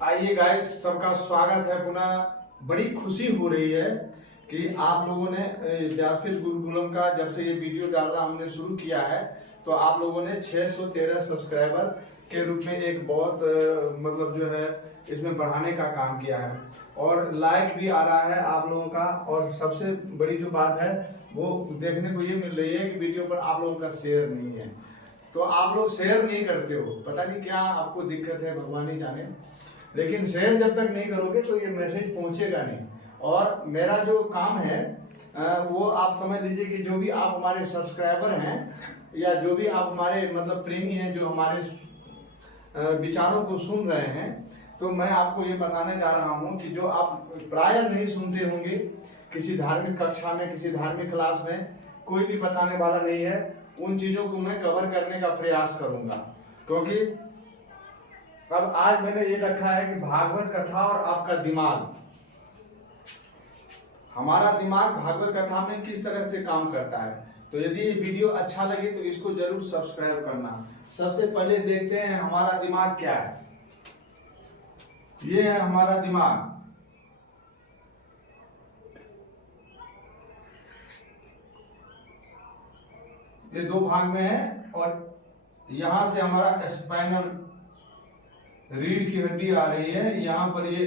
आइए गाइस, सबका स्वागत है पुनः। बड़ी खुशी हो रही है कि आप लोगों ने व्यासपीठ गुरुकुलम का जब से ये वीडियो डालना हमने शुरू किया है तो आप लोगों ने 613 सब्सक्राइबर के रूप में एक बहुत मतलब जो है इसमें बढ़ाने का काम किया है और लाइक भी आ रहा है आप लोगों का। और सबसे बड़ी जो बात है वो देखने को ये मिल रही है कि वीडियो पर आप लोगों का शेयर नहीं है। तो आप लोग शेयर नहीं करते हो, पता नहीं क्या आपको दिक्कत है, भगवान ही जाने। लेकिन शेयर जब तक नहीं करोगे तो ये मैसेज पहुंचेगा नहीं। और मेरा जो काम है वो आप समझ लीजिए कि जो भी आप हमारे सब्सक्राइबर हैं या जो भी आप हमारे मतलब प्रेमी हैं जो हमारे विचारों को सुन रहे हैं, तो मैं आपको ये बताने जा रहा हूँ कि जो आप प्राय नहीं सुनते होंगे किसी धार्मिक कक्षा में, किसी धार्मिक क्लास में कोई भी बताने वाला नहीं है, उन चीजों को मैं कवर करने का प्रयास करूंगा। क्योंकि अब आज मैंने ये रखा है कि भागवत कथा और आपका दिमाग, हमारा दिमाग भागवत कथा में किस तरह से काम करता है। तो यदि ये वीडियो अच्छा लगे तो इसको जरूर सब्सक्राइब करना। सबसे पहले देखते हैं हमारा दिमाग क्या है। ये है हमारा दिमाग। ये दो भाग में है और यहां से हमारा स्पाइनल रीढ़ की हड्डी आ रही है, यहां पर ये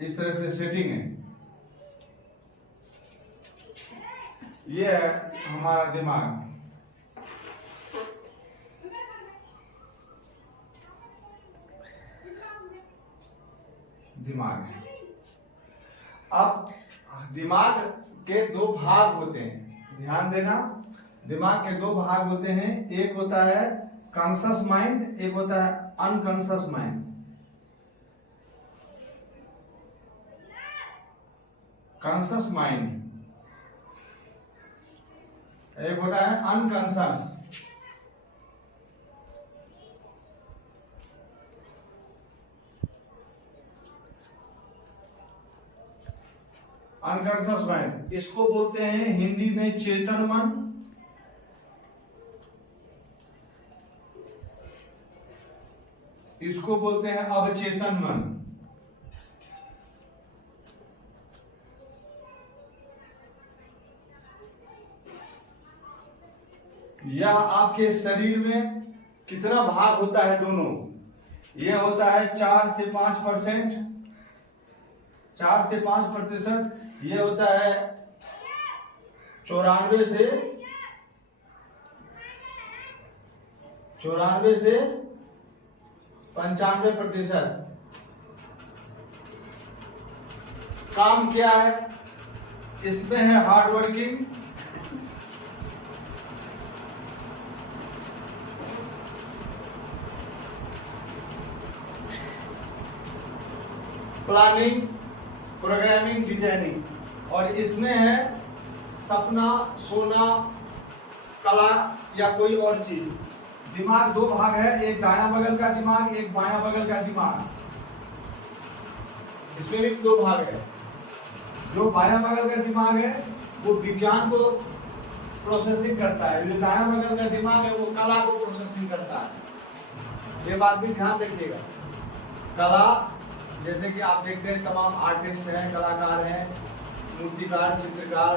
इस तरह से सेटिंग है। ये है हमारा दिमाग। दिमाग अब दिमाग के दो भाग होते हैं, ध्यान देना। दिमाग के दो भाग होते हैं, एक होता है कॉन्शियस माइंड, एक होता है अनकॉन्शियस माइंड। कॉन्शियस माइंड एक होता है अनकॉन्शियस। अनकॉन्शियस माइंड इसको बोलते हैं हिंदी में चेतन मन, इसको बोलते हैं अवचेतन मन। यह आपके शरीर में कितना भाग होता है दोनों, यह होता है 4 से 5%, 4 से 5%। यह होता है 94 से 95%। काम क्या है इसमें है hard working, planning, programming, designing. और इसमें है सपना, सोना, कला या कोई और चीज। दिमाग दो भाग है, एक दायां बगल का दिमाग, एक बायां बगल का दिमाग। इसमें भी दो भाग है। जो बायां बगल का दिमाग है वो विज्ञान को प्रोसेसिंग करता है, जो दायां बगल का दिमाग है वो कला को प्रोसेसिंग करता है। ये बात भी ध्यान रखिएगा। कला जैसे कि आप देखते हैं तमाम आर्टिस्ट हैं, कलाकार हैं, मूर्तिकार, चित्रकार,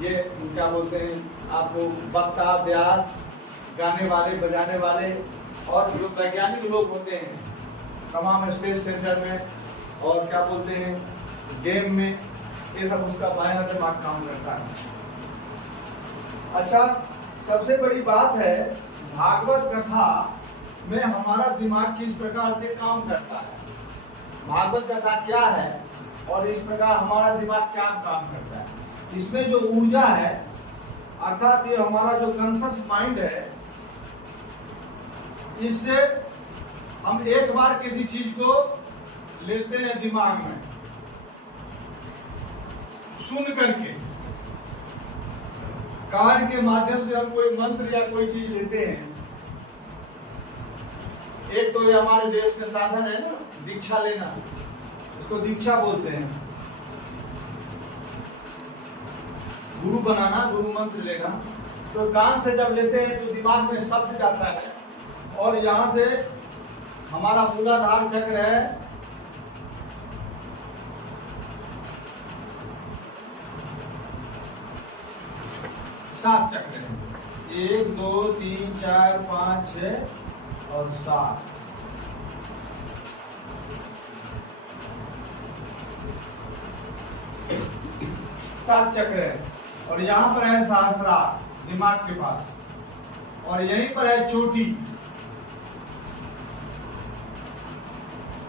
ये क्या बोलते हैं आपको, वक्ता, व्यास, गाने वाले, बजाने वाले, और जो वैज्ञानिक लोग होते हैं तमाम स्पेस सेंटर में और क्या बोलते हैं गेम में, ये सब उसका बायां दिमाग काम करता है। अच्छा, सबसे बड़ी बात है भागवत कथा में हमारा दिमाग किस प्रकार से काम करता है, भागवत कथा क्या है और इस प्रकार हमारा दिमाग क्या काम करता है। इसमें जो ऊर्जा है अर्थात ये हमारा जो कॉन्शियस माइंड है, इससे हम एक बार किसी चीज को लेते हैं दिमाग में सुन करके, कान के माध्यम से हम कोई मंत्र या कोई चीज लेते हैं। एक तो ये हमारे देश में साधन है ना दीक्षा लेना, उसको दीक्षा बोलते हैं। गुरु बनाना, गुरु मंत्र लेना। तो कान से जब लेते हैं तो दिमाग में शब्द जाता है और यहाँ से हमारा मूलाधार चक्र है, सात चक्र है, 1 2 3 4 5 6 और 7। सात चक्र है और यहाँ पर है सहस्रार दिमाग के पास, और यहीं पर है चोटी।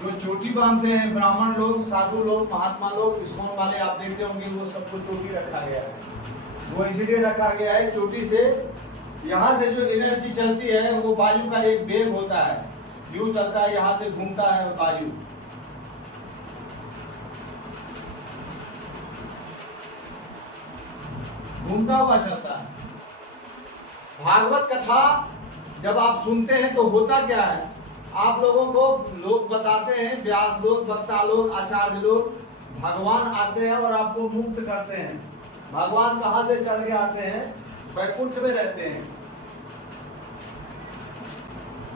जो चोटी बांधते हैं ब्राह्मण लोग, साधु लोग, महात्मा लोग, इस्कॉन वाले आप देखते होंगे, वो सबको चोटी रखा गया है। वो इसलिए रखा गया है, चोटी से यहाँ से जो एनर्जी चलती है वो वायु का एक वेग होता है, यूं चलता है, यहाँ से घूमता है वायु। घूमता हुआ चलता है। भागवत कथा जब आप सुनते हैं तो होता क्या है, आप लोगों को लोग बताते हैं, व्यास लोग, वक्ता लोग, आचार्य लोग, भगवान आते हैं और आपको मुक्त करते हैं। भगवान कहाँ से चढ़ के आते हैं? वैकुंठ में रहते हैं।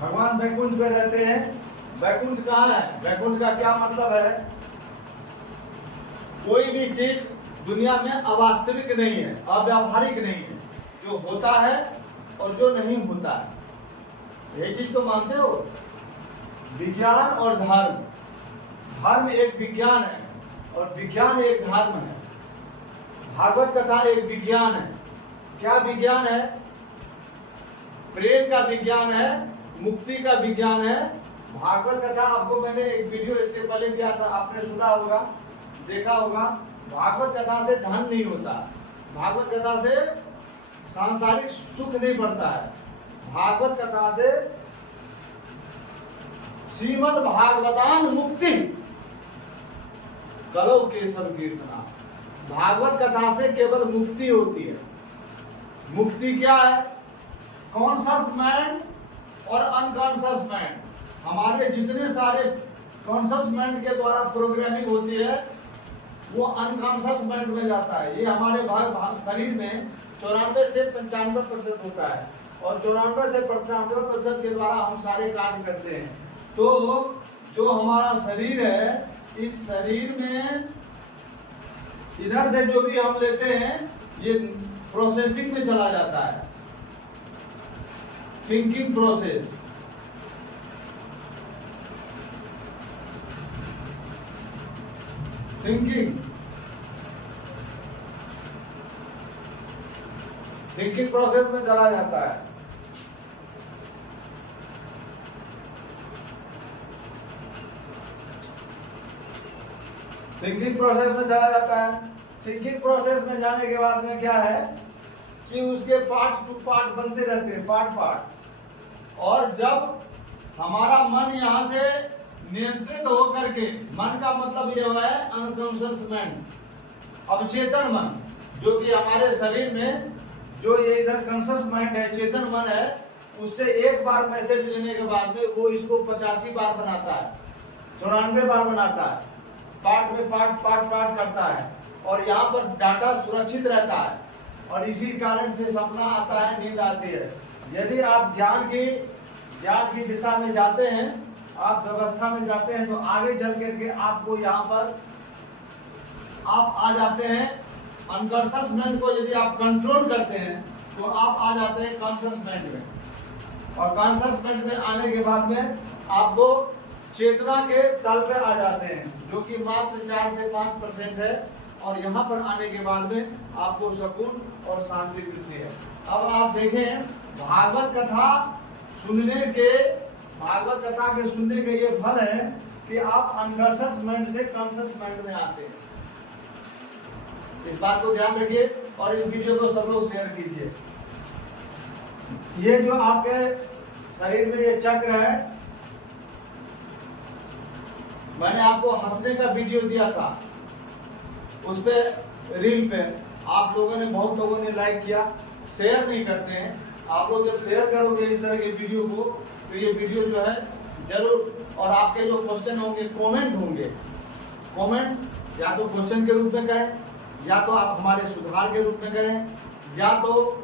भगवान वैकुंठ में रहते हैं। वैकुंठ कहाँ है? वैकुंठ का क्या मतलब है? कोई भी चीज दुनिया में अवास्तविक नहीं है, अव्यावहारिक नहीं है, जो होता है और जो नहीं होता है। ये चीज तो मानते हो? विज्ञान और धर्म, धर्म एक विज्ञान है और विज्ञान एक धर्म है। भागवत कथा एक विज्ञान है। क्या विज्ञान है? प्रेम का विज्ञान है, मुक्ति का विज्ञान है। भागवत कथा आपको मैंने एक वीडियो इससे पहले दिया था, आपने सुना होगा, देखा होगा। भागवत कथा से धन नहीं होता, भागवत कथा से सांसारिक सुख नहीं बढ़ता है। भागवत कथा से श्रीमद् भागवतान मुक्ति करो केशव कीर्तना। भागवत कथा से केवल मुक्ति होती है। मुक्ति क्या है? कॉन्शस माइंड और अनकॉन्शस माइंड, हमारे जितने सारे कॉन्शस माइंड के द्वारा प्रोग्रामिंग होती है वो अनकॉन्शस माइंड में जाता है। ये हमारे शरीर में 94 से 95% होता है और 94 से 95% के द्वारा हम सारे कार्य करते हैं। तो जो हमारा शरीर है, इस शरीर में इधर से जो भी हम लेते हैं ये प्रोसेसिंग में चला जाता है, थिंकिंग प्रोसेस। थिंकिंग प्रोसेस में चला जाता है। थिंकिंग प्रोसेस में चला जाता है। थिंकिंग प्रोसेस में जाने के बाद में क्या है कि उसके पार्ट टू पार्ट बनते रहते हैं, पार्ट। और जब हमारा मन यहाँ से नियंत्रित होकर के, मन का मतलब ये है अनकॉन्शियस माइंड, अवचेतन मन, जो कि हमारे शरीर में जो ये इधर कॉन्शियस माइंड है, चेतन मन है, उससे एक बार मैसेज लेने के बाद में वो इसको 85 बार बनाता है, 94 बार बनाता है, पार्ट में पार्ट करता है और यहाँ पर डाटा सुरक्षित रहता है। और इसी कारण से सपना आता है, नींद आती है। यदि आप ज्ञान की दिशा में जाते हैं, आप व्यवस्था में जाते हैं, तो आगे चल करके आपको यहाँ पर आप आ जाते हैं अनकॉन्शियस माइंड को। यदि आप कंट्रोल करते हैं तो आप आ जाते हैं कॉन्शियस माइंड में, और कॉन्शियस माइंड में आने के बाद में आपको चेतना के तल पे आ जाते हैं, जो कि मात्र 4 से 5% है। और यहाँ पर आने के बाद में आपको सुकून और शांति मिलती है। अब आप देखें, भागवत कथा सुनने के ये फल है कि आप अनकॉन्शियस माइंड से कॉन्शियस माइंड में आते हैं। इस बात को ध्यान रखिए और इस वीडियो को सब लोग शेयर कीजिए। ये जो आपके शरीर में ये चक्र है, मैंने आपको हंसने का वीडियो दिया था, उस पे रील पे आप लोगों ने, बहुत लोगों ने लाइक किया। शेयर नहीं करते हैं आप लोग। जब शेयर करोगे इस तरह के वीडियो को, तो ये वीडियो जो है जरूर, और आपके जो क्वेश्चन होंगे, कमेंट होंगे, कमेंट या तो क्वेश्चन के रूप में करें, या तो आप हमारे सुधार के रूप में करें, या तो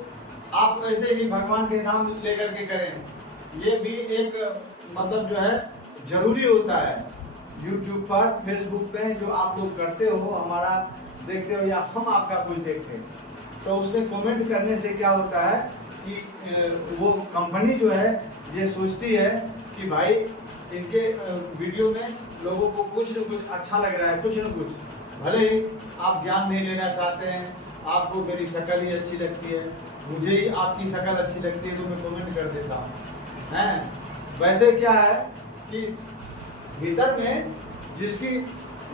आप ऐसे ही भगवान के नाम लेकर के करें। ये भी एक मतलब जो है जरूरी होता है यूट्यूब पर, फेसबुक पे जो आप लोग करते हो, हमारा देखते हो या हम आपका कुछ देखते हैं, तो उसमें कमेंट करने से क्या होता है कि वो कंपनी जो है ये सोचती है कि भाई इनके वीडियो में लोगों को कुछ न कुछ अच्छा लग रहा है, कुछ न कुछ, भले ही आप ज्ञान नहीं लेना चाहते हैं, आपको मेरी शक्ल ही अच्छी लगती है, मुझे ही आपकी शक्ल अच्छी लगती है तो मैं कमेंट कर देता हूँ हैं। वैसे क्या है कि भीतर में जिसकी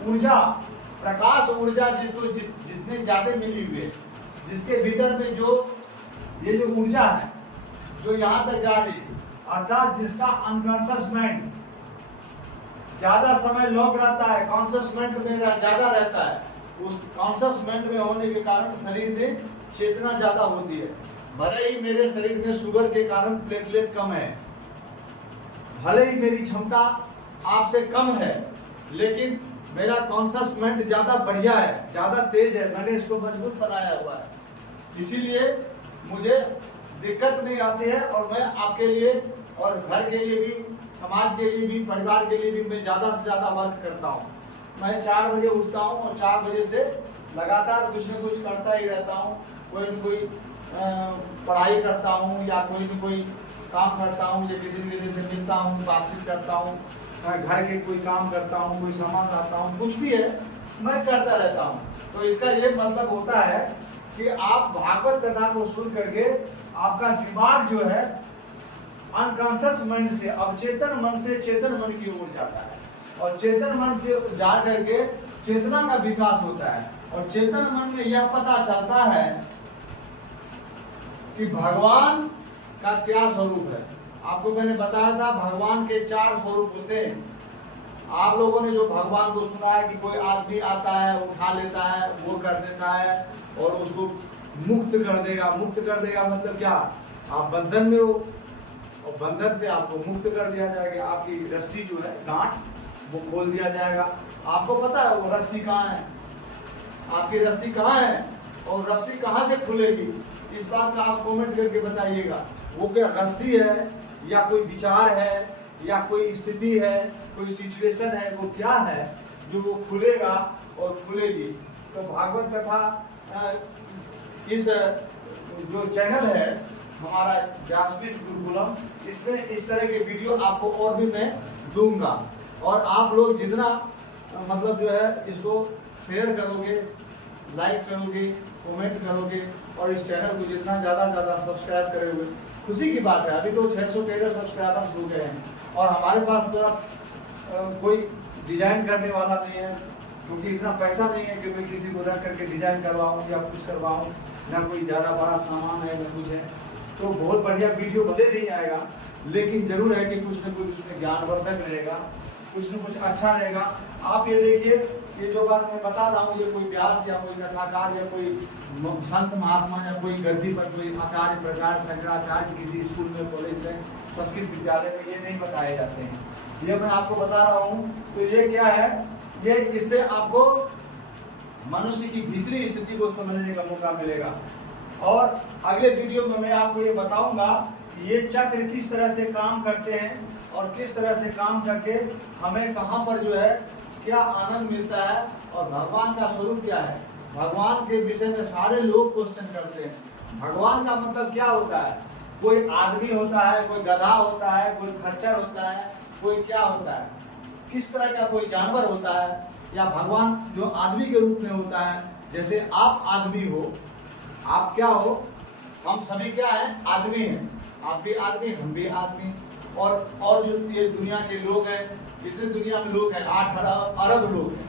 ऊर्जा, प्रकाश ऊर्जा जिसको जितने ज्यादा मिली हुई है, जिसके भीतर में जो ये जो ऊर्जा है जो यहाँ तक जा रही है, अर्थात जिसका अनकॉन्शियस माइंड ज्यादा समय लॉक रहता है, कॉन्शियस माइंड में ज्यादा रहता है, उस कॉन्शियस माइंड में होने के कारण शरीर में चेतना ज्यादा होती है। भले ही मेरे शरीर में शुगर के कारण प्लेटलेट कम है, भले ही मेरी क्षमता आपसे कम है, लेकिन मेरा कॉन्शियस माइंड ज्यादा बढ़िया है, ज्यादा तेज है, मैंने इसको मजबूत बनाया हुआ है, इसीलिए मुझे दिक्कत नहीं आती है। और मैं आपके लिए और घर के लिए भी, समाज के लिए भी, परिवार के लिए भी मैं ज्यादा से ज्यादा वर्क करता हूँ। मैं 4 बजे उठता हूँ और 4 बजे से लगातार कुछ न कुछ करता ही रहता हूँ, कोई न कोई पढ़ाई करता हूँ या कोई न कोई काम करता हूँ, या किसी से मिलता हूँ, बातचीत करता हूँ, घर के कोई काम करता हूँ, कोई सामान लाता हूँ, कुछ भी है मैं करता रहता हूँ। तो इसका ये मतलब होता है कि आप भागवत कथा को सुन करके आपका दिमाग जो है अनकॉन्शियस माइंड से अवचेतन मन से चेतन मन की ओर जाता है, और चेतन मन से जा करके चेतना का विकास होता है, और चेतन मन में यह पता चलता है कि भगवान का क्या स्वरूप है। आपको मैंने बताया था भगवान के 4 स्वरूप होते हैं। आप लोगों ने जो भगवान को सुना है कि कोई आदमी आता है, उठा लेता है, वो कर देता है और उसको मुक्त कर देगा। मुक्त कर देगा मतलब क्या, आप बंधन में हो और बंधन से आपको मुक्त कर दिया जाएगा। आपकी रस्सी जो है, गांठ, वो खोल दिया जाएगा। आपको पता है वो रस्सी कहाँ है, आपकी रस्सी कहाँ है और रस्सी कहाँ से खुलेगी, इस बात का आप कमेंट करके बताइएगा। वो क्या रस्सी है या कोई विचार है या कोई स्थिति है, कोई सिचुएशन है, वो क्या है जो वो खुलेगा और खुलेगी। तो भागवत कथा इस जो चैनल है हमारा व्यासपीठ गुरुकुलम, इसमें इस तरह के वीडियो आपको और भी मैं दूंगा, और आप लोग जितना मतलब जो है इसको शेयर करोगे, लाइक करोगे, कमेंट करोगे और इस चैनल को जितना ज़्यादा सब्सक्राइब करोगे, खुशी की बात है। अभी तो 613 सब्सक्राइबर्स हो गए हैं और हमारे पास तो कोई डिजाइन करने वाला नहीं है, क्योंकि इतना पैसा नहीं है कि मैं किसी को रख करके डिजाइन करवाऊँ या कुछ करवाऊँ, ना कोई ज़्यादा बड़ा सामान है, ना कुछ है। तो बहुत बढ़िया वीडियो भले नहीं आएगा, लेकिन जरूर है कि कुछ न कुछ उसमें ज्ञानवर्धक रहेगा, कुछ न कुछ अच्छा रहेगा। आप ये देखिए, ये जो बात मैं बता रहा हूँ, ये कोई व्यास या कोई कथाकार या कोई संत महात्मा या कोई गद्दी पर कोई आचार्य, प्रचार्य, शंकराचार्य किसी स्कूल में, कॉलेज में, संस्कृत विद्यालय में ये नहीं बताए जाते हैं। ये मैं आपको बता रहा हूँ। तो ये क्या है, ये इससे आपको मनुष्य की भीतरी स्थिति को समझने का मौका मिलेगा। और अगले वीडियो में मैं आपको ये बताऊंगा कि ये चक्र किस तरह से काम करते हैं और किस तरह से काम करके हमें कहाँ पर जो है क्या आनंद मिलता है और भगवान का स्वरूप क्या है। भगवान के विषय में सारे लोग क्वेश्चन करते हैं। भगवान का मतलब क्या होता है, कोई आदमी होता है, कोई गधा होता है, कोई खच्चर होता है, कोई क्या होता है, किस तरह का कोई जानवर होता है, या भगवान जो आदमी के रूप में होता है। जैसे आप आदमी हो, आप क्या हो, हम सभी क्या हैं, आदमी हैं। आप भी आदमी, हम भी आदमी। और जो ये दुनिया के लोग हैं, जितने दुनिया में लोग हैं 8 अरब लोग हैं।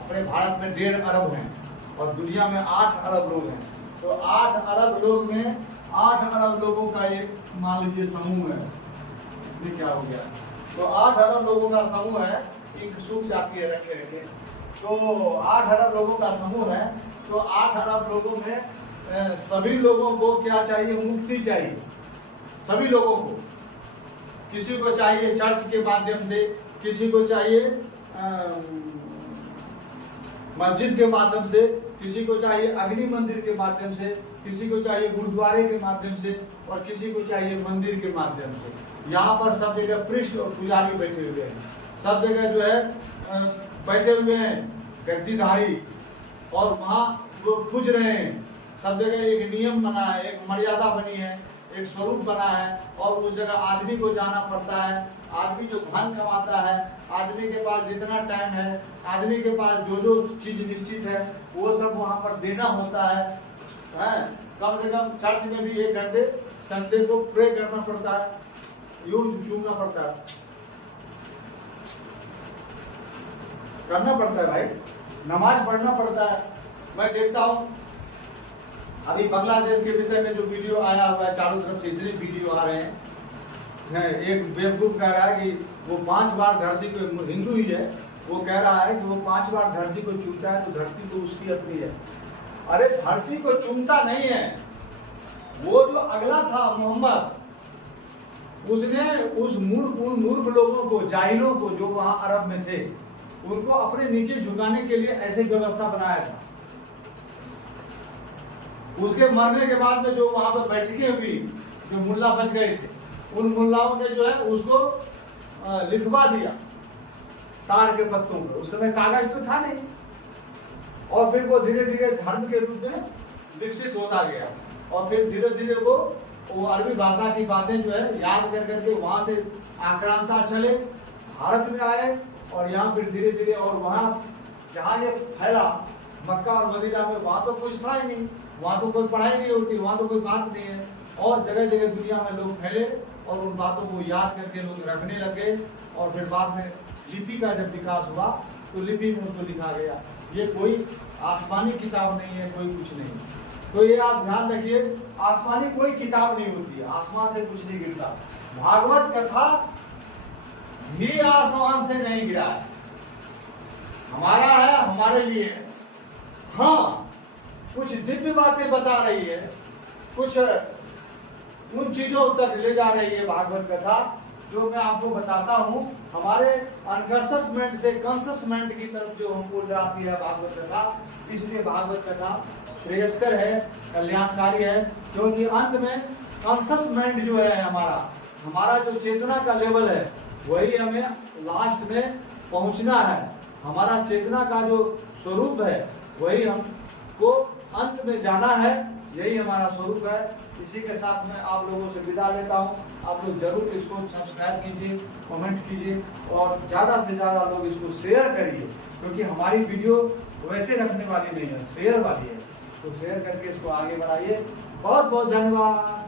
अपने भारत में 1.5 अरब हैं और दुनिया में 8 अरब लोग हैं। तो 8 अरब लोग में 8 अरब लोगों का एक मान लीजिए समूह है। इसमें क्या हो गया, तो 8 अरब लोगों का समूह है। एक सूख जाती है रखे रखे, तो 8 अरब लोगों का समूह है। तो 8 अरब लोगों में सभी लोगों को क्या चाहिए, मुक्ति चाहिए। सभी लोगों को, किसी को चाहिए चर्च के माध्यम से, किसी को चाहिए मस्जिद के माध्यम से, किसी को चाहिए अग्नि मंदिर के माध्यम से, किसी को चाहिए गुरुद्वारे के माध्यम से और किसी को चाहिए मंदिर के माध्यम से। यहाँ पर सब जगह पृष्ठ और पुजारी बैठे हुए हैं, सब जगह जो है बैठे हुए हैं गद्दीधारी, और वहाँ लोग पूज रहे हैं। सब जगह एक नियम बना है, एक मर्यादा बनी है, एक स्वरूप बना है, और उस जगह आदमी को जाना पड़ता है। आदमी जो धन कमाता है, आदमी के पास जितना टाइम है, आदमी के पास जो जो चीज निश्चित है वो सब वहाँ पर देना होता है। कम से कम चर्च में भी 1 घंटे संडे को प्रे करना पड़ता है, यूज चूमना पड़ता है, करना पड़ता है भाई, नमाज पढ़ना पड़ता है। मैं देखता हूँ अभी बांग्लादेश के विषय में जो वीडियो आया हुआ है, चारों तरफ से इतने वीडियो आ रहे हैं। एक बेवकूफ कह रहा है कि वो 5 बार धरती को, हिंदू ही है, वो कह रहा है कि वो 5 बार धरती को चूमता है तो धरती को उसकी अपनी है। अरे धरती को चूमता नहीं है, वो जो अगला था मोहम्मद, उसने उस मूर्ख लोगों को, जाहिलों को जो वहां अरब में थे, उनको अपने नीचे झुकाने के लिए ऐसे व्यवस्था बनाया था। उसके मरने के बाद में जो वहां पर बैठके हुई, जो मुल्ला बच गए थे, उन मुल्लाओं ने जो है उसको लिखवा दिया तार के पत्तों पर। उस समय कागज तो था नहीं, और फिर वो धीरे धीरे धर्म के रूप में विकसित होता गया, और फिर धीरे धीरे वो अरबी भाषा की बातें जो है याद कर करके वहां से आक्रांता चले, भारत में आए, और यहाँ फिर धीरे धीरे, और वहां जहाँ ये फैला मक्का और मदीना में, वहां तो कुछ था ही नहीं, वहां तो कोई पढ़ाई नहीं होती, वहां तो कोई बात नहीं है, और जगह जगह दुनिया में लोग फैले, और उन बातों को याद करके लोग रखने लगे, और फिर बाद में लिपि का जब विकास हुआ तो लिपि में उसको लिखा गया। ये कोई आसमानी किताब नहीं है, कोई कुछ नहीं। तो ये आप ध्यान रखिए, आसमानी कोई किताब नहीं होती है, आसमान से कुछ नहीं गिरता। भागवत कथा भी आसमान से नहीं गिरा है, हमारा है, हमारे लिए है। हाँ, कुछ दिव्य बातें बता रही है, कुछ उन चीजों तक ले जा रही है भागवत कथा, जो मैं आपको बताता हूँ। हमारे अनकॉन्शस से कॉन्शस माइंड की तरफ जो हमको जाती है भागवत कथा, इसलिए भागवत कथा श्रेयस्कर है, कल्याणकारी है, क्योंकि अंत में कॉन्शस माइंड जो है हमारा जो चेतना का लेवल है, वही हमें लास्ट में पहुंचना है। हमारा चेतना का जो स्वरूप है वही हमको अंत में जाना है, यही हमारा स्वरूप है। इसी के साथ में आप लोगों से विदा लेता हूँ। आप लोग जरूर इसको सब्सक्राइब कीजिए, कमेंट कीजिए, और ज़्यादा से ज़्यादा लोग इसको शेयर करिए, क्योंकि हमारी वीडियो वैसे रखने वाली नहीं है, शेयर वाली है। तो शेयर करके इसको आगे बढ़ाइए। बहुत बहुत धन्यवाद।